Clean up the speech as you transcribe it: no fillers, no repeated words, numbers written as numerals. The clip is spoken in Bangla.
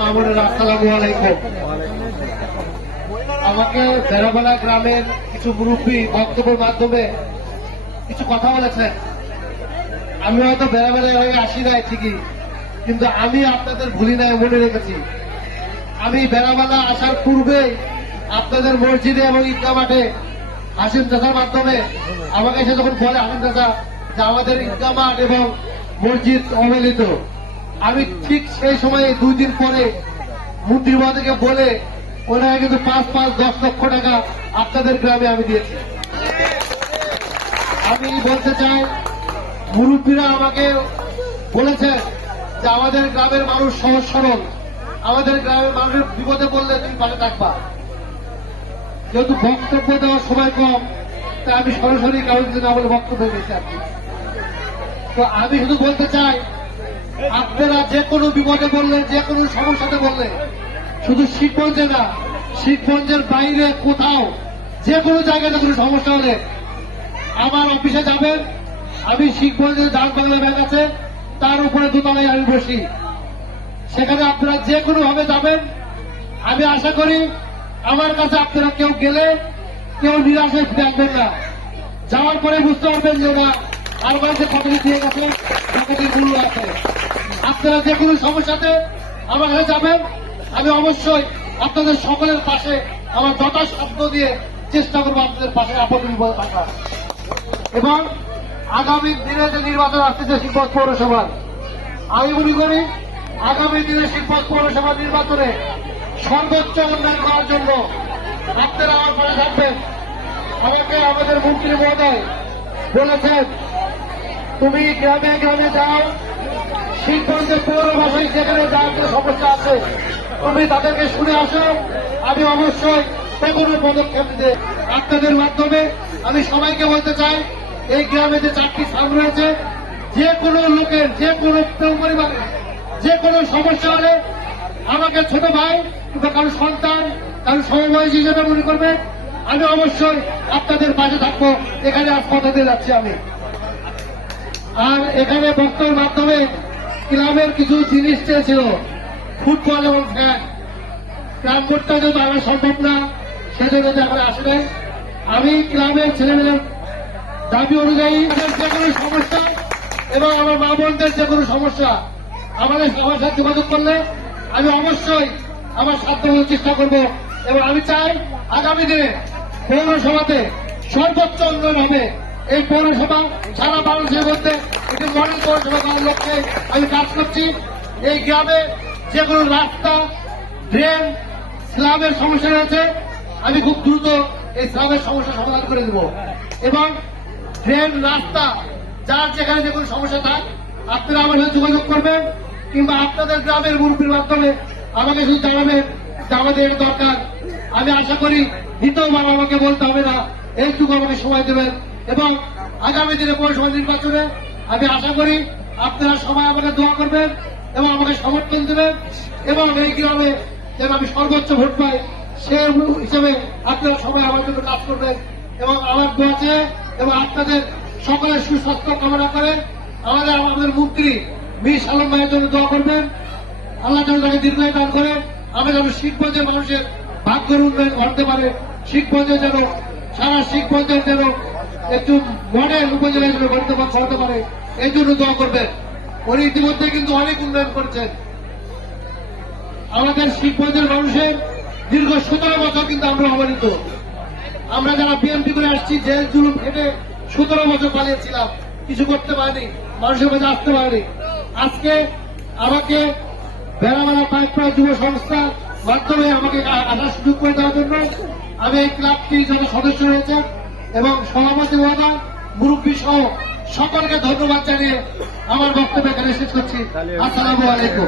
মামুনের আসসালামু আলাইকুম। আমাকে বেড়াবেলা গ্রামের কিছু মুরব্বী বক্তব্যের মাধ্যমে কিছু কথা বলেছেন। আমি হয়তো বেড়াবেলায় হয়ে আসি নাই ঠিকই, কিন্তু আমি আপনাদের ভুলি নাই, মনে রেখেছি। আমি বেড়াবেলা আসার পূর্বেই আপনাদের মসজিদে এবং ঈদগাহ মাঠে হাসিম চাচার মাধ্যমে আমাকে এসে যখন বলে হাসিম চাচা যে আমাদের ঈদগাহ মাঠ এবং মসজিদ অবহেলিত, আমি ঠিক সেই সময়ে 2 দিন পরে মন্ত্রী মহোদয়কে বলে ওনারা কিন্তু 5-10 লক্ষ টাকা আপনাদের গ্রামে আমি দিয়েছি। আমি বলতে চাই, মুরব্বীরা আমাকে বলেছেন যে আমাদের গ্রামের মানুষ সহজ সরল, আমাদের গ্রামের মানুষের বিপদে বললে তুমি পাশে থাকবা। যেহেতু বক্তব্য দেওয়ার সময় কম, তাই আমি সরাসরি কারোর জন্য আমাদের বক্তব্য দিয়েছি আর কি। তো আমি শুধু বলতে চাই, আপনারা যে কোনো বিপদে বললে, যে কোনো সমস্যাতে বললে, শুধু শিবগঞ্জে না, শিবগঞ্জের বাইরে কোথাও যে কোনো জায়গাতে কোনো সমস্যা হলে আমার অফিসে যাবেন। আমি শিবগঞ্জের ডাক বাংলা ব্যাংক আছে, তার উপরে দোতলায় আমি বসি। সেখানে আপনারা যে কোনো ভাবে যাবেন। আমি আশা করি আমার কাছে আপনারা কেউ গেলে কেউ নিরাশে ফিরে আসবেন না। যাওয়ার পরে বুঝতে পারবেন যে না, আর বাড়িতে কতটি দিয়ে গেছে, কতটি মূল্য আছে। আপনারা যে কোনো সমস্যাতে আমার কাছে যাবেন। আমি অবশ্যই আপনাদের সকলের পাশে আমার যথাসাধ্য দিয়ে চেষ্টা করবো আপনাদের পাশে আপত্তি থাকার। এবং আগামী দিনে যে নির্বাচন আসতেছে শিবগঞ্জ পৌরসভার, আমি মনে করি আগামী দিনে শিবগঞ্জ পৌরসভা নির্বাচনে সর্বোচ্চ উন্নয়ন করার জন্য আপনারা আমার পাশে থাকবেন। আমাকে আমাদের মন্ত্রী মহোদয় বলেছেন, তুমি গ্রামে গ্রামে যাও, শিবগঞ্জের পৌরবাসী যেখানে যার যে সমস্যা আছে তুমি তাদেরকে শুনে আসো। আমি অবশ্যই কোনো পদক্ষেপ নিতে আপনাদের মাধ্যমে আমি সবাইকে বলতে চাই, এই গ্রামে যে 4টি স্থান রয়েছে, যে কোনো লোকের, যে কোনো পরিবারের যে কোনো সমস্যা হলে আমাকে ছোট ভাই কিংবা কারো সন্তান, কারো সমবয়সী হিসেবে মনে করবেন। আমি অবশ্যই আপনাদের পাশে থাকবো। এখানে আজ কথা দিয়ে যাচ্ছি আমি। আর এখানে বক্তব্যের মাধ্যমে ক্লাবের কিছু জিনিস চেয়েছিল, ফুটবল এবং ফ্যান। ক্লাব করতে যদি আমার সম্ভব না, সেজন্য এখন আসে নাই। আমি ক্লাবের ছেলেমেয়েদের দাবি অনুযায়ী যে কোনো সমস্যা এবং আমার মা বোনদের যে কোনো সমস্যা আমার সাথে যোগাযোগ করলে আমি অবশ্যই আমার সাধ্যমতো চেষ্টা করব। এবং আমি চাই আগামী দিনে পৌরসভাতে সর্বোচ্চ উন্নয়ন হবে। এই পৌরসভা সারা বাংলাদেশের মধ্যে একটি মডেল পৌরসভা করার লক্ষ্যে আমি কাজ করছি। এই গ্রামে যে কোনো রাস্তা, ড্রেন, স্ল্যাবের সমস্যা রয়েছে, আমি খুব দ্রুত এই স্ল্যাবের সমস্যা সমাধান করে দেব। এবং ড্রেন, রাস্তা, যার যেখানে যে কোনো সমস্যা থাক আপনারা আমার সাথে যোগাযোগ করবেন, কিংবা আপনাদের গ্রামের মুরব্বীর মাধ্যমে আমাকে শুধু জানাবেন যে আমাদের এটা দরকার। আমি আশা করি দ্বিতীয়বার আমাকে বলতে হবে না, এইটুকু আমাকে সময় দেবেন। এবং আগামী দিনে পৌরসভা নির্বাচনে আমি আশা করি আপনারা সবাই আমাকে দোয়া করবেন এবং আমাকে সমর্থন দেবেন, এবং এই গ্রামে যেন আমি সর্বোচ্চ ভোট পাই সে হিসেবে আপনারা সবাই আমার জন্য কাজ করবেন। এবং আমার দোয়া চেয়ে এবং আপনাদের সকলের সুস্বাস্থ্য কামনা করে আমাদের মন্ত্রী মীর সালাম ভাইয়ের জন্য দোয়া করবেন। আল্লাহ যেন তাকে দীর্ঘায়ু দান করে, আমি যেন শিবগঞ্জের মানুষের ভাগ্যের উন্নয়ন ঘটতে পারে, শিবগঞ্জে যেন সারা শিবগঞ্জের যেন একটু মডেল উপজেলা হিসেবে গড়তে পারে, এই জন্য দোয়া করবেন। উনি ইতিমধ্যে কিন্তু অনেক উন্নয়ন করেছেন। আমাদের শিবগঞ্জের মানুষের দীর্ঘ 17 বছর কিন্তু আমরা অবহেলিত। আমরা যারা বিএনপি করে আসছি, জেল জুলুম খেটে 17 বছর পালিয়েছিলাম, কিছু করতে পারিনি, মানুষের কাছে আসতে পারিনি। আজকে আমাকে বেড়াবেলা পাইকপাড়া যুব সংস্থা মাধ্যমে আমাকে আসার সুযোগ করে দেওয়ার জন্য আমি এই ক্লাবটি যারা সদস্য রয়েছে এবং সভাপতি মহোদয়, মুরব্বী সহ সকলকে ধন্যবাদ জানিয়ে আমার বক্তব্য এখানে শেষ করছি। আসসালামু আলাইকুম।